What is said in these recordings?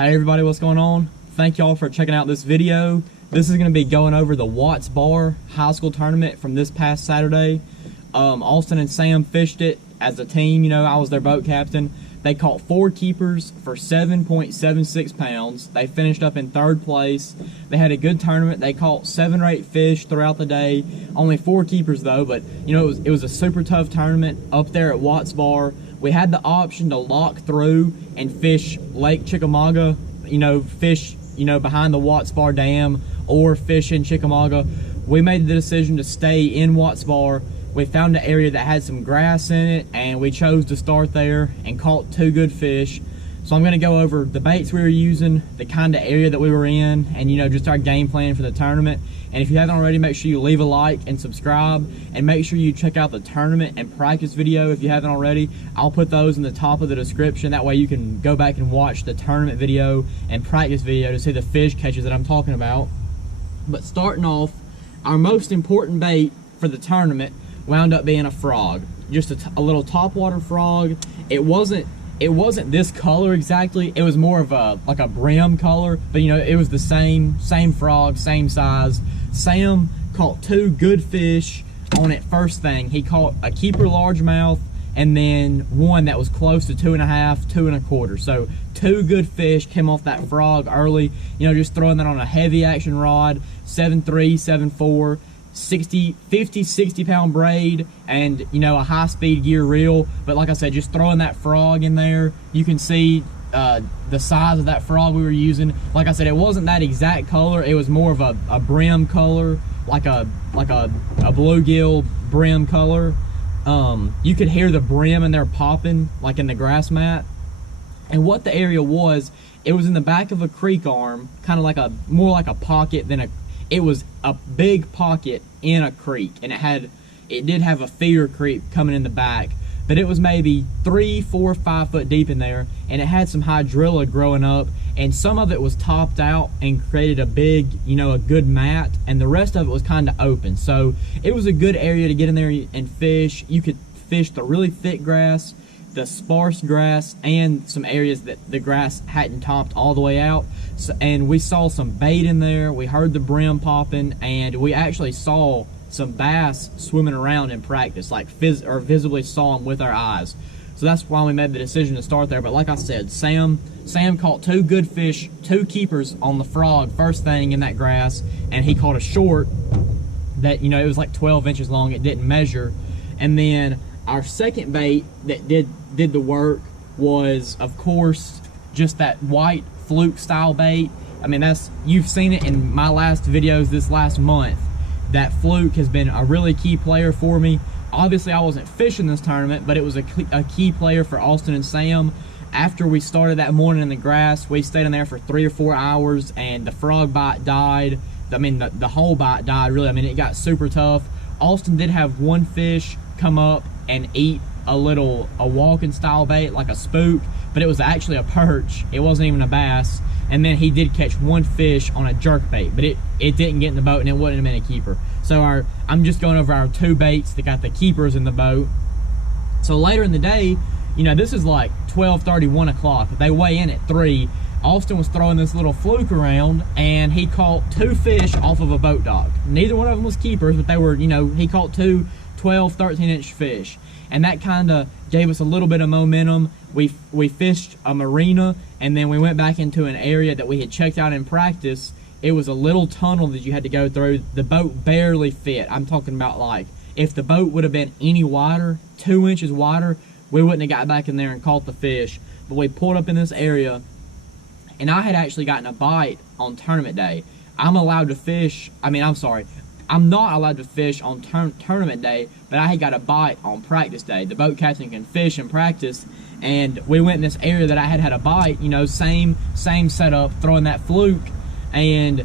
Hey everybody, what's going on? Thank y'all for checking out this video. This is going to be going over the Watts Bar high school tournament from this past Saturday. Austin and Sam fished it as a team. You know, I was their boat captain. They caught 4 keepers for 7.76 pounds. They finished up in 3rd place. They had a good tournament. They caught 7 or 8 fish throughout the day. Only 4 keepers though, but you know, it was a super tough tournament up there at Watts Bar. We had the option to lock through and fish Lake Chickamauga, fish, behind the Watts Bar Dam, or fish in Chickamauga. We made the decision to stay in Watts Bar. We found an area that had some grass in it, and we chose to start there and caught 2 good fish. So I'm going to go over the baits we were using, the kind of area that we were in, and just our game plan for the tournament. And if you haven't already, make sure you leave a like and subscribe, and make sure you check out the tournament and practice video if you haven't already. I'll put those in the top of the description. That way you can go back and watch the tournament video and practice video to see the fish catches that I'm talking about. But starting off, our most important bait for the tournament wound up being a frog, just a little topwater frog. It wasn't this color exactly. It was more of like a brim color, but it was the same frog, same size. Sam caught 2 good fish on it first thing. He caught a keeper largemouth and then one that was close to 2.5, 2.25. So 2 good fish came off that frog early. Just throwing that on a heavy action rod, 7.3, 7.4. 50, 60 pound braid, and a high speed gear reel. But like I said, just throwing that frog in there, you can see the size of that frog we were using. Like I said, it wasn't that exact color. It was more of a brim color, like a bluegill brim color. You could hear the brim in there popping, like in the grass mat. And what the area was, it was in the back of a creek arm, kind of more like a pocket than it was a big pocket in a creek, and it did have a feeder creek coming in the back, but it was maybe 3, 4, 5 foot deep in there, and it had some hydrilla growing up, and some of it was topped out and created a big, a good mat, and the rest of it was kind of open. So it was a good area to get in there and fish. You could fish the really thick grass, the sparse grass, and some areas that the grass hadn't topped all the way out. So, and we saw some bait in there. We heard the brim popping, and we actually saw some bass swimming around in practice, like visibly saw them with our eyes. So that's why we made the decision to start there. But like I said, Sam caught 2 good fish, 2 keepers on the frog first thing in that grass, and he caught a short that it was like 12 inches long. It didn't measure. And then our second bait that did the work was, of course, just that white fluke style bait. I mean, you've seen it in my last videos this last month. That fluke has been a really key player for me. Obviously, I wasn't fishing this tournament, but it was a key player for Austin and Sam. After we started that morning in the grass, we stayed in there for 3 or 4 hours, and the frog bite died. I mean, the whole bite died, really. I mean, it got super tough. Austin did have 1 fish come up and eat a walking style bait, like a spook, but it was actually a perch. It wasn't even a bass. And then he did catch 1 fish on a jerk bait, but it didn't get in the boat, and it wouldn't have been a keeper. So I'm just going over our 2 baits that got the keepers in the boat. So later in the day, this is like 12:30, 1 o'clock. They weigh in at 3. Austin was throwing this little fluke around, and he caught 2 fish off of a boat dock. Neither one of them was keepers, but they were, he caught 2 12, 13-inch fish. And that kind of gave us a little bit of momentum. We fished a marina, and then we went back into an area that we had checked out in practice. It was a little tunnel that you had to go through. The boat barely fit. I'm talking about, like, if the boat would have been any wider, 2 inches wider, we wouldn't have got back in there and caught the fish. But we pulled up in this area, and I had actually gotten a bite on tournament day. I'm allowed to fish, I'm not allowed to fish on tournament day, but I had got a bite on practice day. The boat captain can fish in practice, and we went in this area that I had a bite, same setup, throwing that fluke, and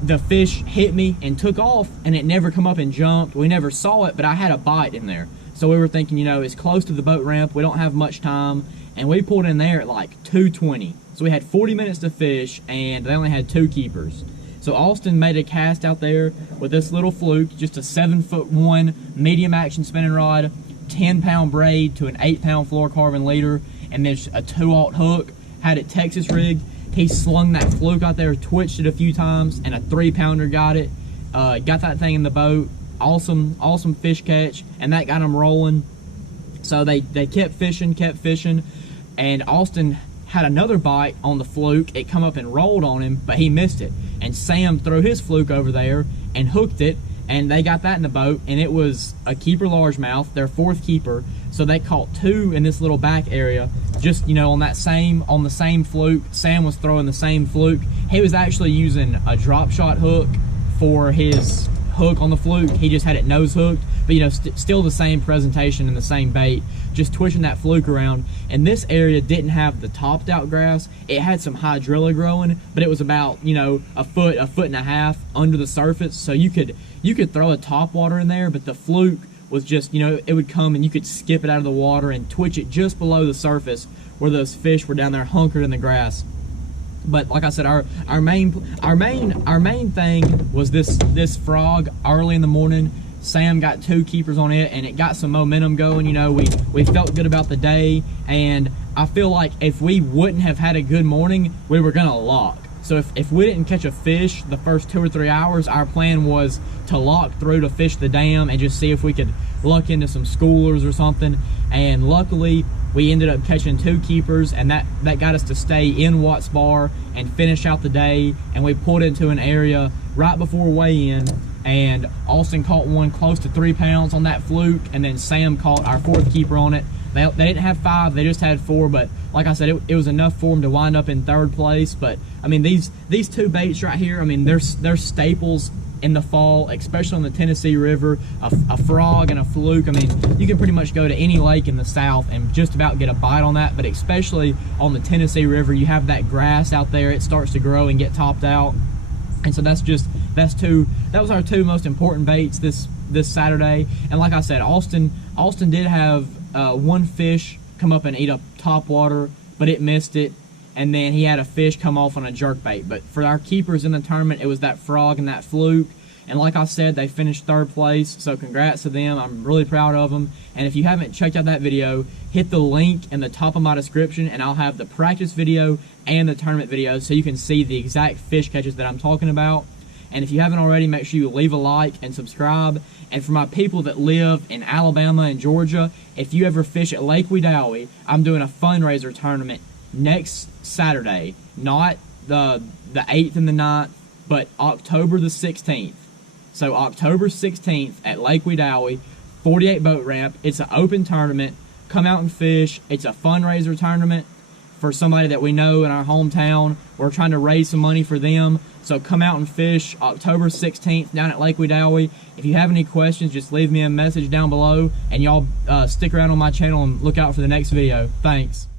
the fish hit me and took off, and it never come up and jumped. We never saw it, but I had a bite in there. So we were thinking, it's close to the boat ramp, we don't have much time, and we pulled in there at like 2:20. So we had 40 minutes to fish, and they only had 2 keepers. So Austin made a cast out there with this little fluke, just a 7'1" medium action spinning rod, 10-pound braid to an 8-pound fluorocarbon leader, and there's a 2/0 hook. Had it Texas rigged. He slung that fluke out there, twitched it a few times, and a 3-pounder got it. Got that thing in the boat. Awesome fish catch, and that got him rolling. So they kept fishing, and Austin had another bite on the fluke. It come up and rolled on him, but he missed it. And Sam threw his fluke over there and hooked it, and they got that in the boat, and it was a keeper largemouth, their 4th keeper. So they caught 2 in this little back area, just, you know, on the same fluke. Sam was throwing the same fluke. He was actually using a drop shot hook for his hook on the fluke. He just had it nose hooked, but you know, still the same presentation and the same bait, just twitching that fluke around. And this area didn't have the topped out grass. It had some hydrilla growing, but it was about, you know, a foot and a half under the surface. So you could throw a top water in there, but the fluke was just, you know, it would come and you could skip it out of the water and twitch it just below the surface where those fish were down there hunkered in the grass. But like I said, our main thing was this frog early in the morning. Sam got 2 keepers on it, and it got some momentum going. You know, we felt good about the day, and I feel like if we wouldn't have had a good morning, we were gonna lock. So if we didn't catch a fish the first 2 or 3 hours, our plan was to lock through to fish the dam and just see if we could luck into some schoolers or something. And luckily, we ended up catching 2 keepers, and that got us to stay in Watts Bar and finish out the day. And we pulled into an area right before weigh-in, and Austin caught one close to 3 pounds on that fluke, and then Sam caught our 4th keeper on it. They didn't have 5, they just had 4, but like I said, it was enough for them to wind up in 3rd place. But I mean, these 2 baits right here, I mean, they're staples in the fall, especially on the Tennessee River. A frog and a fluke, I mean, you can pretty much go to any lake in the south and just about get a bite on that. But especially on the Tennessee River, you have that grass out there, it starts to grow and get topped out. And so that was our 2 most important baits this Saturday. And like I said, Austin did have 1 fish come up and eat up top water, but it missed it. And then he had a fish come off on a jerkbait. But for our keepers in the tournament, it was that frog and that fluke. And like I said, they finished 3rd place, so congrats to them. I'm really proud of them. And if you haven't checked out that video, hit the link in the top of my description, and I'll have the practice video and the tournament video so you can see the exact fish catches that I'm talking about. And if you haven't already, make sure you leave a like and subscribe. And for my people that live in Alabama and Georgia, if you ever fish at Lake Wedowee, I'm doing a fundraiser tournament next Saturday, not the 8th and the 9th, but October the 16th. So October 16th at Lake Wedowee, 48 boat ramp. It's an open tournament. Come out and fish. It's a fundraiser tournament for somebody that we know in our hometown. We're trying to raise some money for them. So come out and fish October 16th down at Lake Wedowee. If you have any questions, just leave me a message down below, and y'all stick around on my channel and look out for the next video. Thanks.